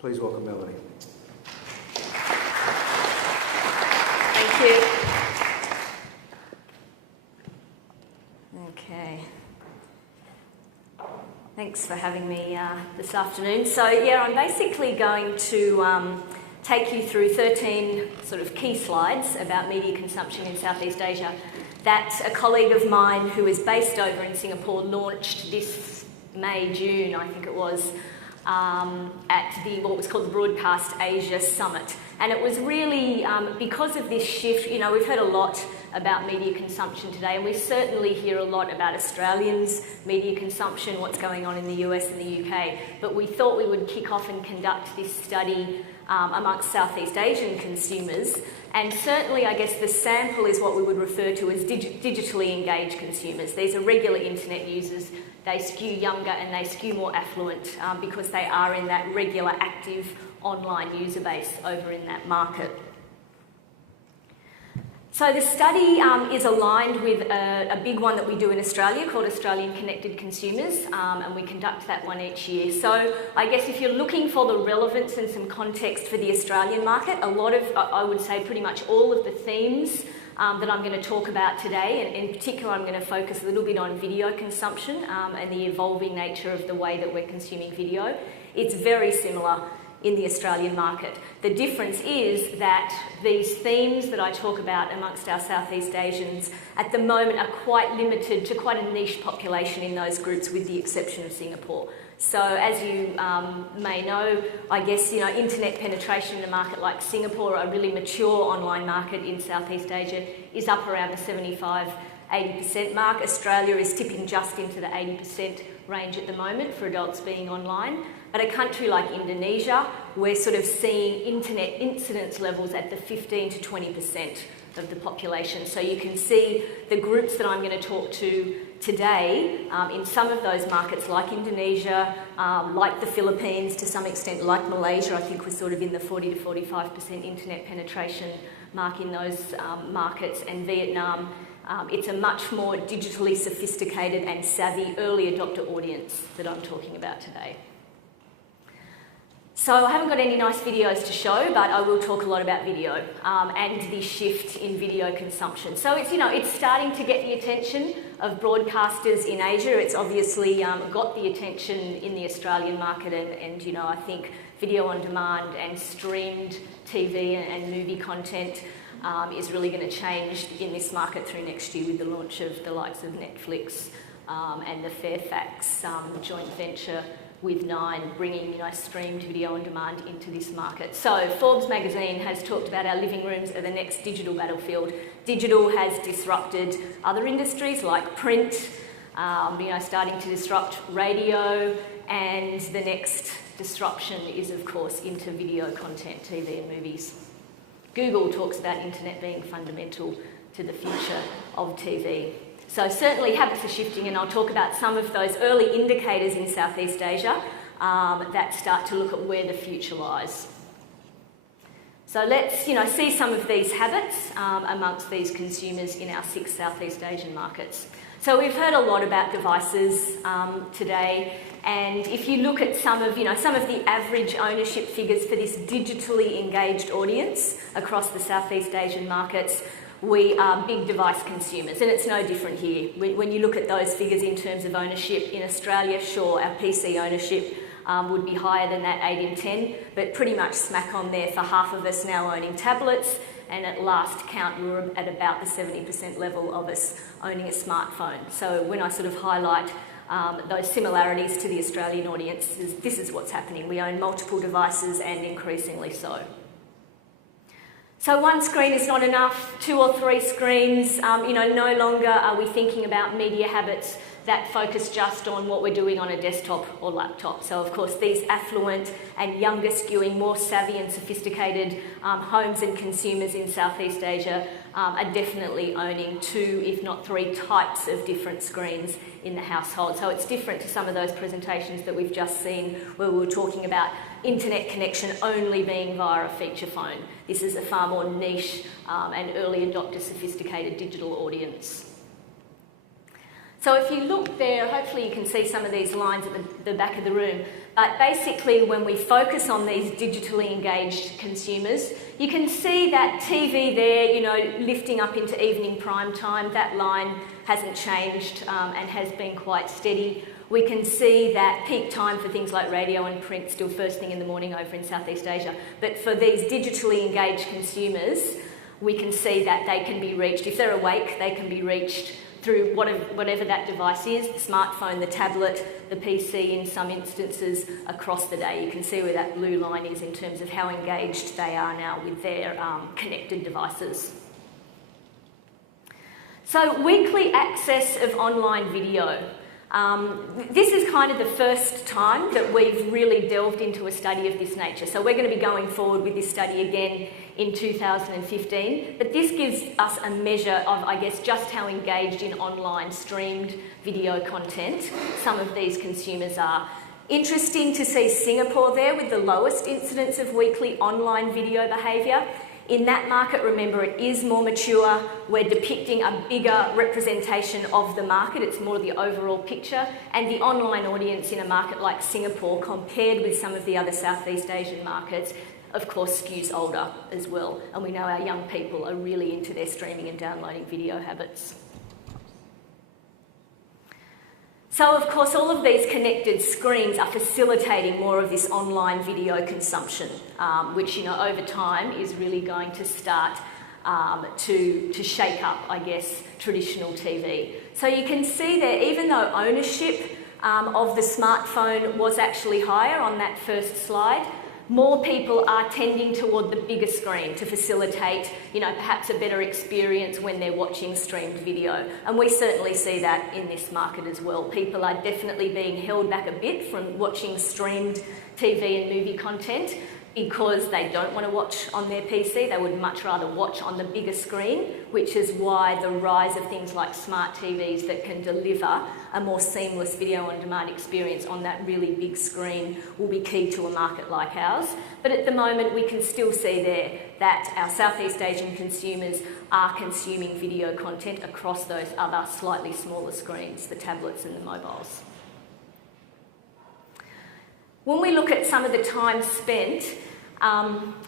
Please welcome Melanie. Thank you. Okay. Thanks for having me this afternoon. So yeah, I'm basically going to take you through 13 sort of key slides about media consumption in Southeast Asia that a colleague of mine who is based over in Singapore launched this May, June, I think it was, at what was called the Broadcast Asia Summit. And it was really because of this shift. You know, we've heard a lot about media consumption today, and we certainly hear a lot about Australians' media consumption, what's going on in the US and the UK. But we thought we would kick off and conduct this study amongst Southeast Asian consumers. And certainly, I guess, the sample is what we would refer to as digitally engaged consumers. These are regular internet users. They skew younger and they skew more affluent because they are in that regular, active online user base over in that market. So the study is aligned with a big one that we do in Australia called Australian Connected Consumers, and we conduct that one each year. So I guess if you're looking for the relevance and some context for the Australian market, a lot of, I would say pretty much all of the themes that I'm going to talk about today, and in particular I'm going to focus a little bit on video consumption and the evolving nature of the way that we're consuming video. It's very similar in the Australian market. The difference is that these themes that I talk about amongst our Southeast Asians at the moment are quite limited to quite a niche population in those groups, with the exception of Singapore. So as you may know, I guess, you know, internet penetration in a market like Singapore, a really mature online market in Southeast Asia, is up around the 75-80% mark. Australia is tipping just into the 80% range at the moment for adults being online. But a country like Indonesia, we're sort of seeing internet incidence levels at the 15 to 20% of the population. So you can see the groups that I'm going to talk to today in some of those markets, like Indonesia, like the Philippines, to some extent like Malaysia. I think we're sort of in the 40 to 45% internet penetration mark in those markets, and Vietnam. It's a much more digitally sophisticated and savvy early adopter audience that I'm talking about today. So I haven't got any nice videos to show, but I will talk a lot about video and the shift in video consumption. So it's, you know, it's starting to get the attention of broadcasters in Asia. It's obviously got the attention in the Australian market, and you know, I think video on demand and streamed TV and movie content is really going to change in this market through next year with the launch of the likes of Netflix and the Fairfax joint venture with Nine, bringing, you know, streamed video on demand into this market. So Forbes magazine has talked about our living rooms are the next digital battlefield. Digital has disrupted other industries like print, you know, starting to disrupt radio, and the next disruption is, of course, into video content, TV and movies. Google talks about internet being fundamental to the future of TV. So certainly habits are shifting, and I'll talk about some of those early indicators in Southeast Asia that start to look at where the future lies. So let's, you know, see some of these habits amongst these consumers in our 6 Southeast Asian markets. So we've heard a lot about devices today, and if you look at some of the average ownership figures for this digitally engaged audience across the Southeast Asian markets, we are big device consumers, and it's no different here. When you look at those figures in terms of ownership, in Australia, sure, our PC ownership would be higher than that 8 in 10, but pretty much smack on there for half of us now owning tablets, and at last count we were at about the 70% level of us owning a smartphone. So when I sort of highlight those similarities to the Australian audience, this is what's happening. We own multiple devices, and increasingly so. So one screen is not enough, 2 or 3 screens. You know, no longer are we thinking about media habits that focus just on what we're doing on a desktop or laptop. So of course these affluent and younger skewing, more savvy and sophisticated homes and consumers in Southeast Asia are definitely owning 2, if not 3 types of different screens in the household. So it's different to some of those presentations that we've just seen where we were talking about internet connection only being via a feature phone. This is a far more niche and early adopter sophisticated digital audience. So if you look there, hopefully you can see some of these lines at the back of the room, but basically when we focus on these digitally engaged consumers, you can see that TV there, you know, lifting up into evening prime time, that line hasn't changed and has been quite steady. We can see that peak time for things like radio and print still first thing in the morning over in Southeast Asia. But for these digitally engaged consumers, we can see that they can be reached. If they're awake, they can be reached through whatever that device is, the smartphone, the tablet, the PC in some instances across the day. You can see where that blue line is in terms of how engaged they are now with their connected devices. So weekly access of online video. This is kind of the first time that we've really delved into a study of this nature. So we're going to be going forward with this study again in 2015. But this gives us a measure of, I guess, just how engaged in online streamed video content some of these consumers are. Interesting to see Singapore there with the lowest incidence of weekly online video behaviour. In that market, remember, it is more mature. We're depicting a bigger representation of the market. It's more the overall picture. And the online audience in a market like Singapore, compared with some of the other Southeast Asian markets, of course, skews older as well. And we know our young people are really into their streaming and downloading video habits. So, of course, all of these connected screens are facilitating more of this online video consumption, which, you know, over time is really going to start to shake up, I guess, traditional TV. So you can see there, even though ownership of the smartphone was actually higher on that first slide, more people are tending toward the bigger screen to facilitate, you know, perhaps a better experience when they're watching streamed video. And we certainly see that in this market as well. People are definitely being held back a bit from watching streamed TV and movie content because they don't want to watch on their PC. They would much rather watch on the bigger screen, which is why the rise of things like smart TVs that can deliver a more seamless video-on-demand experience on that really big screen will be key to a market like ours. But at the moment, we can still see there that our Southeast Asian consumers are consuming video content across those other slightly smaller screens, the tablets and the mobiles. When we look at some of the time spent,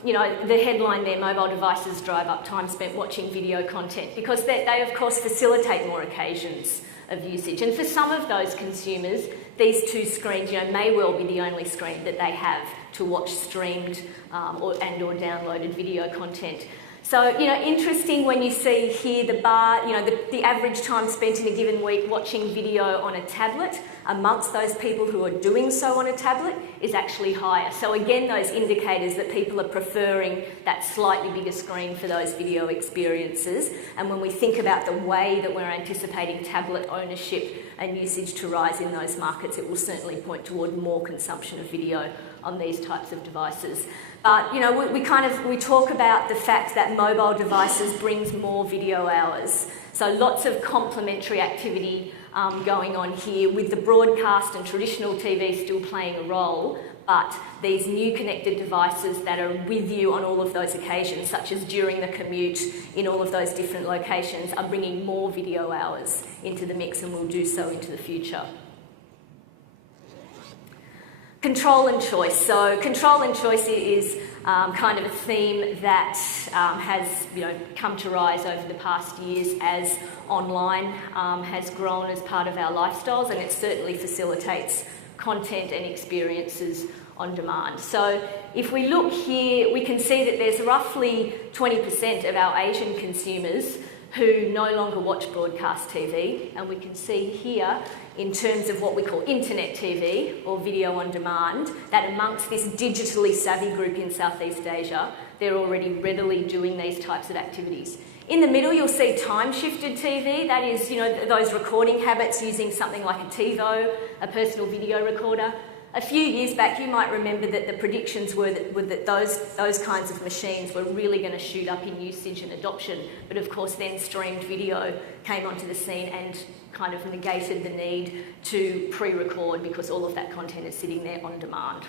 you know, the headline there, mobile devices drive up time spent watching video content, because they of course facilitate more occasions of usage. And for some of those consumers, these two screens, you know, may well be the only screen that they have to watch streamed or downloaded video content. So, you know, interesting when you see here the bar, you know, the average time spent in a given week watching video on a tablet amongst those people who are doing so on a tablet is actually higher. So again, those indicators that people are preferring that slightly bigger screen for those video experiences. And when we think about the way that we're anticipating tablet ownership and usage to rise in those markets, it will certainly point toward more consumption of video on these types of devices. But, you know, we talk about the fact that mobile devices brings more video hours. So lots of complementary activity going on here, with the broadcast and traditional TV still playing a role, but these new connected devices that are with you on all of those occasions, such as during the commute in all of those different locations, are bringing more video hours into the mix and will do so into the future. Control and choice. So control and choice is kind of a theme that has, you know, come to rise over the past years as online has grown as part of our lifestyles, and it certainly facilitates content and experiences on demand. So if we look here, we can see that there's roughly 20% of our Asian consumers who no longer watch broadcast TV, and we can see here in terms of what we call internet TV or video on demand, that amongst this digitally savvy group in Southeast Asia, they're already readily doing these types of activities. In the middle, you'll see time-shifted TV. That is, you know, those recording habits using something like a TiVo, a personal video recorder. A few years back, you might remember that the predictions were that those kinds of machines were really going to shoot up in usage and adoption. But of course, then streamed video came onto the scene and kind of negated the need to pre-record, because all of that content is sitting there on demand.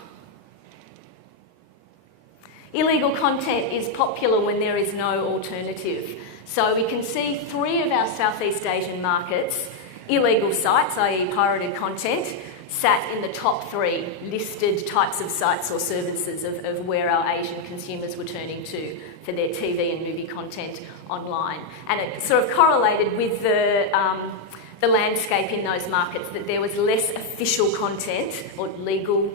Illegal content is popular when there is no alternative. So we can see 3 of our Southeast Asian markets illegal sites, i.e. pirated content, sat in the top 3 listed types of sites or services of where our Asian consumers were turning to for their TV and movie content online. And it sort of correlated with the landscape in those markets, that there was less official content or legal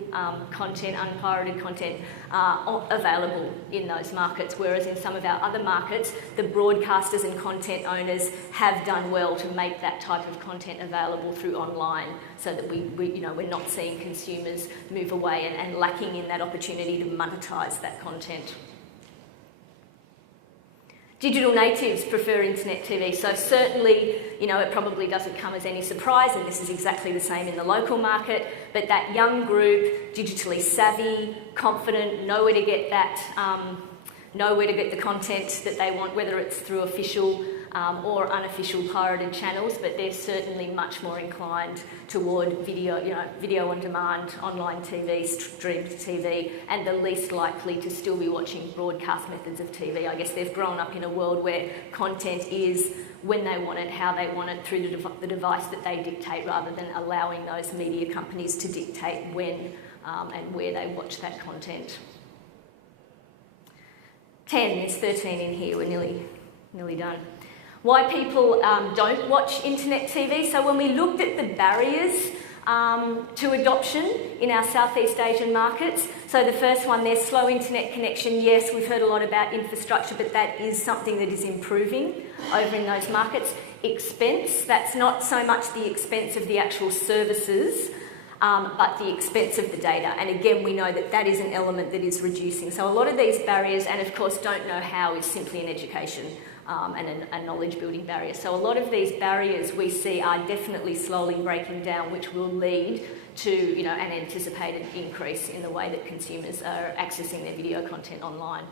content, unpirated content available in those markets, whereas in some of our other markets, the broadcasters and content owners have done well to make that type of content available through online, so that we're not seeing consumers move away and lacking in that opportunity to monetize that content. Digital natives prefer internet TV, so certainly, it probably doesn't come as any surprise, and this is exactly the same in the local market, but that young group, digitally savvy, confident, know where to get the content that they want, whether it's through official or unofficial pirated channels, but they're certainly much more inclined toward video on demand, online TV, streamed TV, and the least likely to still be watching broadcast methods of TV. I guess they've grown up in a world where content is when they want it, how they want it, through the device that they dictate, rather than allowing those media companies to dictate when and where they watch that content. 10, there's 13 in here, we're nearly done. Why people don't watch internet TV. So when we looked at the barriers to adoption in our Southeast Asian markets, so the first one there, slow internet connection. Yes, we've heard a lot about infrastructure, but that is something that is improving over in those markets. Expense, that's not so much the expense of the actual services, but the expense of the data. And again, we know that that is an element that is reducing. So a lot of these barriers, and of course don't know how, is simply an education and a knowledge building barrier. So a lot of these barriers we see are definitely slowly breaking down, which will lead to an anticipated increase in the way that consumers are accessing their video content online.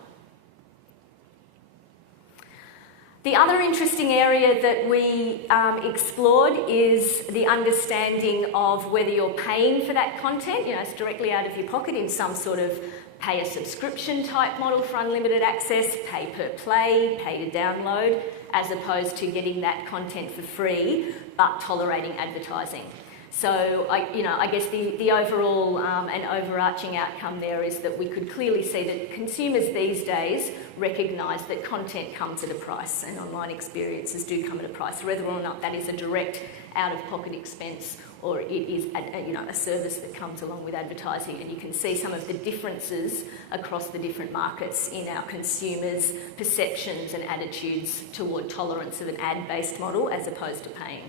The other interesting area that we explored is the understanding of whether you're paying for that content, it's directly out of your pocket in some sort of pay a subscription type model for unlimited access, pay per play, pay to download, as opposed to getting that content for free but tolerating advertising. So I guess the overall and overarching outcome there is that we could clearly see that consumers these days recognise that content comes at a price, and online experiences do come at a price, whether or not that is a direct out-of-pocket expense or it is a service that comes along with advertising. And you can see some of the differences across the different markets in our consumers' perceptions and attitudes toward tolerance of an ad-based model as opposed to paying.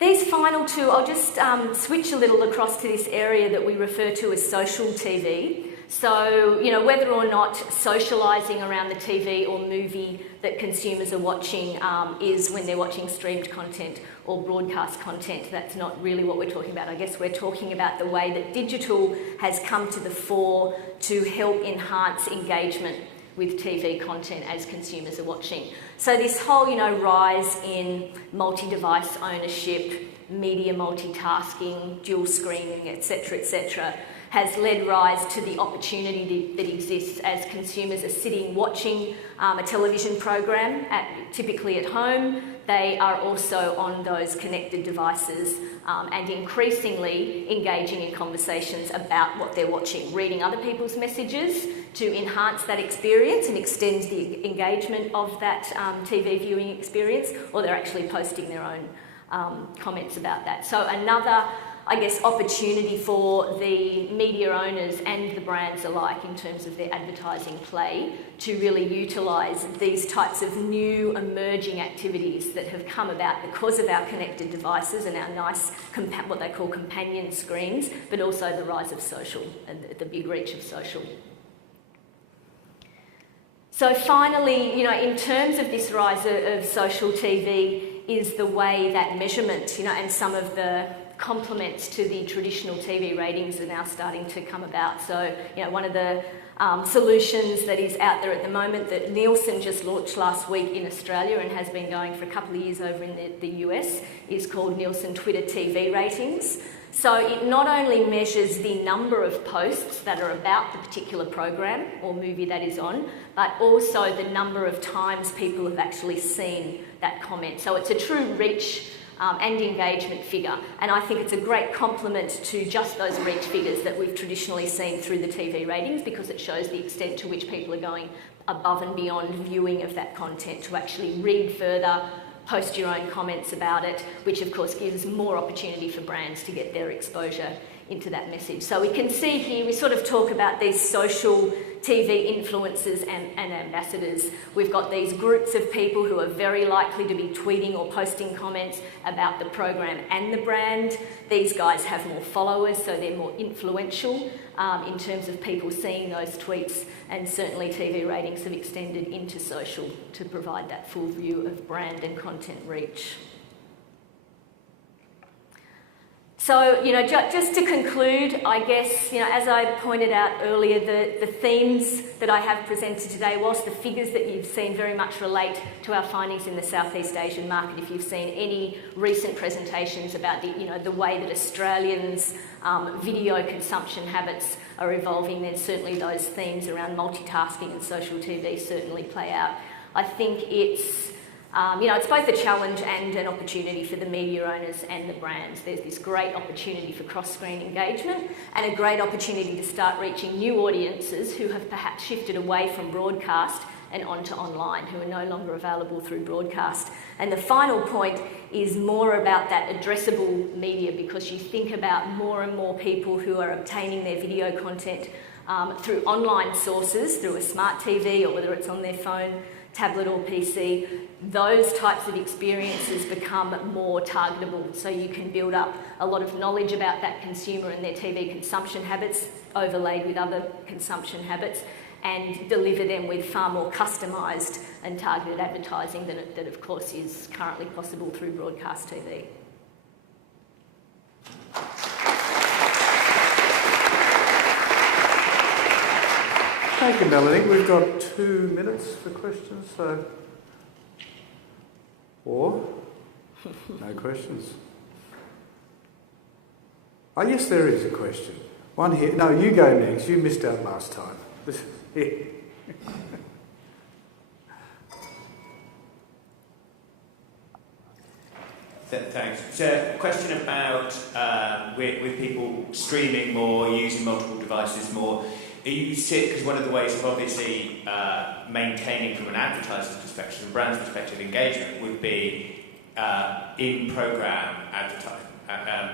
These final two, I'll just switch a little across to this area that we refer to as social TV. So, whether or not socialising around the TV or movie that consumers are watching is when they're watching streamed content or broadcast content, that's not really what we're talking about. I guess we're talking about the way that digital has come to the fore to help enhance engagement with TV content as consumers are watching. So this whole, rise in multi-device ownership, media multitasking, dual screening, etc., has led rise to the opportunity that exists as consumers are sitting watching a television program, typically at home. They are also on those connected devices and increasingly engaging in conversations about what they're watching, reading other people's messages to enhance that experience and extend the engagement of that TV viewing experience, or they're actually posting their own comments about that. So another, opportunity for the media owners and the brands alike in terms of their advertising play to really utilise these types of new emerging activities that have come about because of our connected devices and our nice, what they call companion screens, but also the rise of social and the big reach of social. So finally, in terms of this rise of social TV is the way that measurement, and some of the complements to the traditional TV ratings are now starting to come about. So, one of the solutions that is out there at the moment that Nielsen just launched last week in Australia and has been going for a couple of years over in the US is called Nielsen Twitter TV ratings. So it not only measures the number of posts that are about the particular program or movie that is on, but also the number of times people have actually seen that comment. So it's a true reach and engagement figure, and I think it's a great complement to just those reach figures that we've traditionally seen through the TV ratings, because it shows the extent to which people are going above and beyond viewing of that content to actually read further, post your own comments about it, which of course gives more opportunity for brands to get their exposure into that message. So we can see here, we sort of talk about these social TV influencers and ambassadors. We've got these groups of people who are very likely to be tweeting or posting comments about the program and the brand. These guys have more followers, so they're more influential in terms of people seeing those tweets, and certainly TV ratings have extended into social to provide that full view of brand and content reach. So, just to conclude, I guess, as I pointed out earlier, the themes that I have presented today, whilst the figures that you've seen very much relate to our findings in the Southeast Asian market, if you've seen any recent presentations about the way that Australians' video consumption habits are evolving, then certainly those themes around multitasking and social TV certainly play out. I think it's both a challenge and an opportunity for the media owners and the brands. There's this great opportunity for cross-screen engagement and a great opportunity to start reaching new audiences who have perhaps shifted away from broadcast and onto online, who are no longer available through broadcast. And the final point is more about that addressable media, because you think about more and more people who are obtaining their video content through online sources, through a smart TV or whether it's on their phone, tablet or PC. Those types of experiences become more targetable, so you can build up a lot of knowledge about that consumer and their TV consumption habits overlaid with other consumption habits, and deliver them with far more customised and targeted advertising that of course is currently possible through broadcast TV. Thank you, Melanie. We've got 2 minutes for questions, so... Or? No questions. Oh, yes, there is a question. One here. No, you go next. You missed out last time. Here. Thanks. So, a question about with people streaming more, using multiple devices more. Are you sick? Because one of the ways of obviously maintaining from an advertiser's perspective, a brand's perspective, engagement would be in-program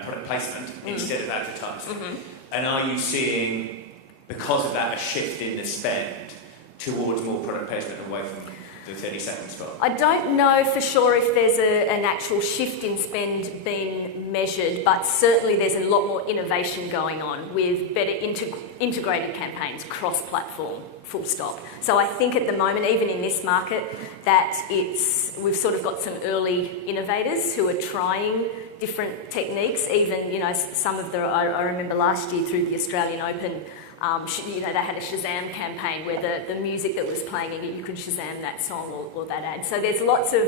product placement instead of advertising. Mm-hmm. And are you seeing, because of that, a shift in the spend towards more product placement away from the 30-second spot? I don't know for sure if there's an actual shift in spend being measured, but certainly there's a lot more innovation going on with better integrated campaigns, cross-platform, full stop. So I think at the moment, even in this market, that we've sort of got some early innovators who are trying different techniques. Even, some of I remember last year through the Australian Open, they had a Shazam campaign where the music that was playing, you could Shazam that song or that ad. So there's lots of,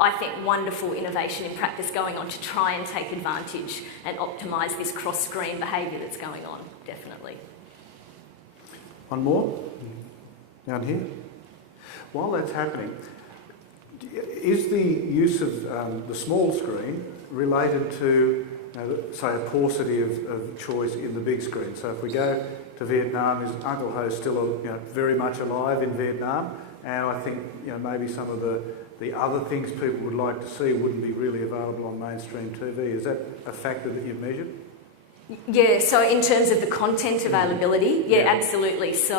I think, wonderful innovation in practice going on to try and take advantage and optimise this cross-screen behaviour that's going on, definitely. One more? Down here? While that's happening, is the use of the small screen related to, say, a paucity of choice in the big screen? So if we go to Vietnam, is Uncle Ho still very much alive in Vietnam? And I think maybe some of the other things people would like to see wouldn't be really available on mainstream TV. Is that a factor that you've measured? Yeah, so in terms of the content availability, yeah, absolutely. So,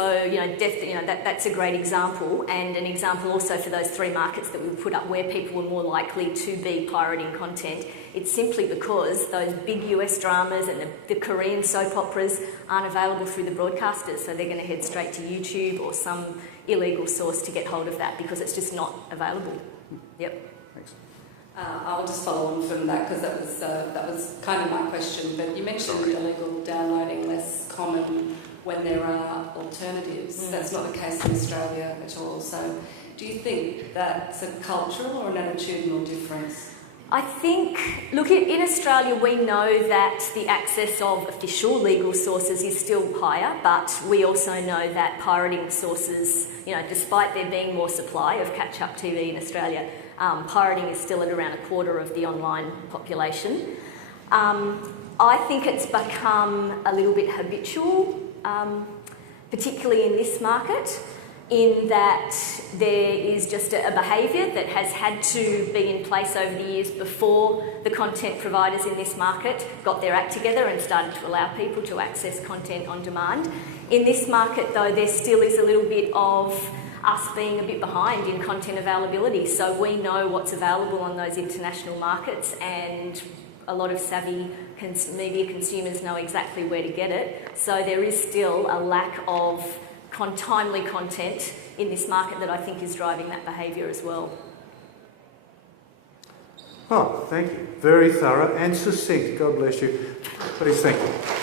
that's a great example, and an example also for those 3 markets that we put up where people were more likely to be pirating content. It's simply because those big US dramas and the Korean soap operas aren't available through the broadcasters, so they're going to head straight to YouTube or some illegal source to get hold of that because it's just not available. Yep. Thanks. I'll just follow on from that because that was kind of my question. But you mentioned illegal downloading less common when there are alternatives. That's not the case in Australia at all. So, do you think that's a cultural or an attitudinal difference? I think, look, in Australia we know that the access of official legal sources is still higher, but we also know that pirating sources, despite there being more supply of catch-up TV in Australia, Pirating is still at around a quarter of the online population. I think it's become a little bit habitual, particularly in this market, in that there is just a behaviour that has had to be in place over the years before the content providers in this market got their act together and started to allow people to access content on demand. In this market, though, there still is a little bit of us being a bit behind in content availability. So we know what's available on those international markets, and a lot of savvy media consumers know exactly where to get it. So there is still a lack of timely content in this market that I think is driving that behaviour as well. Oh, thank you. Very thorough and succinct. God bless you. Please, thank you.